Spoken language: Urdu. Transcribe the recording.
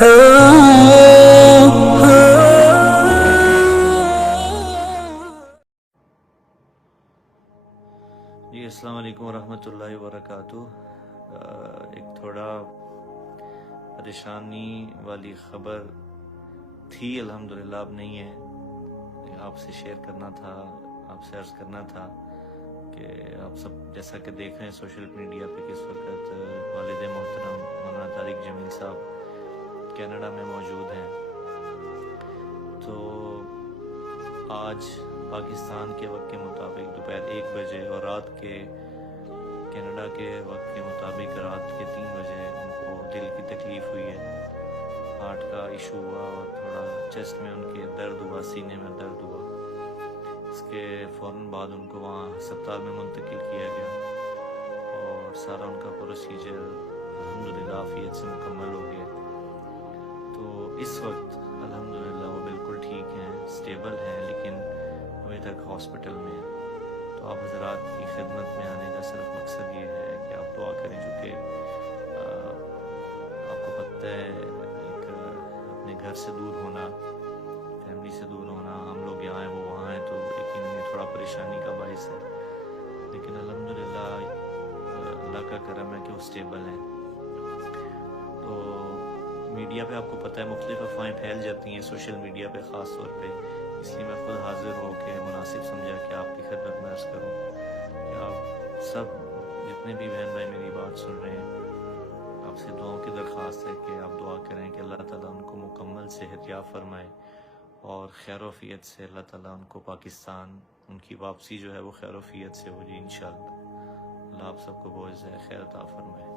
جی السلام علیکم ورحمۃ اللہ وبرکاتہ۔ ایک تھوڑا پریشانی والی خبر تھی، الحمدللہ اب نہیں ہے، آپ سے شیئر کرنا تھا، آپ سے عرض کرنا تھا کہ آپ سب جیسا کہ دیکھ رہے ہیں سوشل میڈیا پہ کس وقت والد محترم مولانا طارق جمیل صاحب کینیڈا میں موجود ہیں۔ تو آج پاکستان کے وقت کے مطابق دوپہر 1 بجے اور رات کے کینیڈا کے وقت کے مطابق رات کے 3 بجے ان کو دل کی تکلیف ہوئی ہے، ہارٹ کا ایشو ہوا اور تھوڑا چیسٹ میں ان کے درد ہوا، سینے میں درد ہوا۔ اس کے فوراً بعد ان کو وہاں ہسپتال میں منتقل کیا گیا اور سارا ان کا پروسیجر الحمدللہ عافیت سے مکمل ہو گیا۔ تو اس وقت الحمدللہ وہ بالکل ٹھیک ہیں، سٹیبل ہیں، لیکن ابھی تک ہاسپٹل میں ہیں۔ تو آپ حضرات کی خدمت میں آنے کا صرف مقصد یہ ہے کہ آپ دعا کریں، چونکہ آپ کو پتہ ہے ایک اپنے گھر سے دور ہونا، فیملی سے دور ہونا، ہم لوگ یہاں ہیں وہ وہاں ہیں، تو یقیناً یہ تھوڑا پریشانی کا باعث ہے، لیکن الحمدللہ اللہ کا کرم ہے کہ وہ سٹیبل ہیں۔ تو میڈیا پہ آپ کو پتہ ہے مختلف افواہیں پھیل جاتی ہیں سوشل میڈیا پہ خاص طور پہ، اس لیے میں خود حاضر ہو کے مناسب سمجھا کہ آپ کی خدمت میں عرض کروں کہ آپ سب جتنے بھی بہن بھائی میری بات سن رہے ہیں، آپ سے دعاؤں کی درخواست ہے کہ آپ دعا کریں کہ اللہ تعالیٰ ان کو مکمل صحت یاب فرمائے اور خیر و عافیت سے اللہ تعالیٰ ان کو پاکستان، ان کی واپسی جو ہے وہ خیر و عافیت سے ہو جائے انشاءاللہ۔ اللہ آپ سب کو بہت خیر عطا فرمائے۔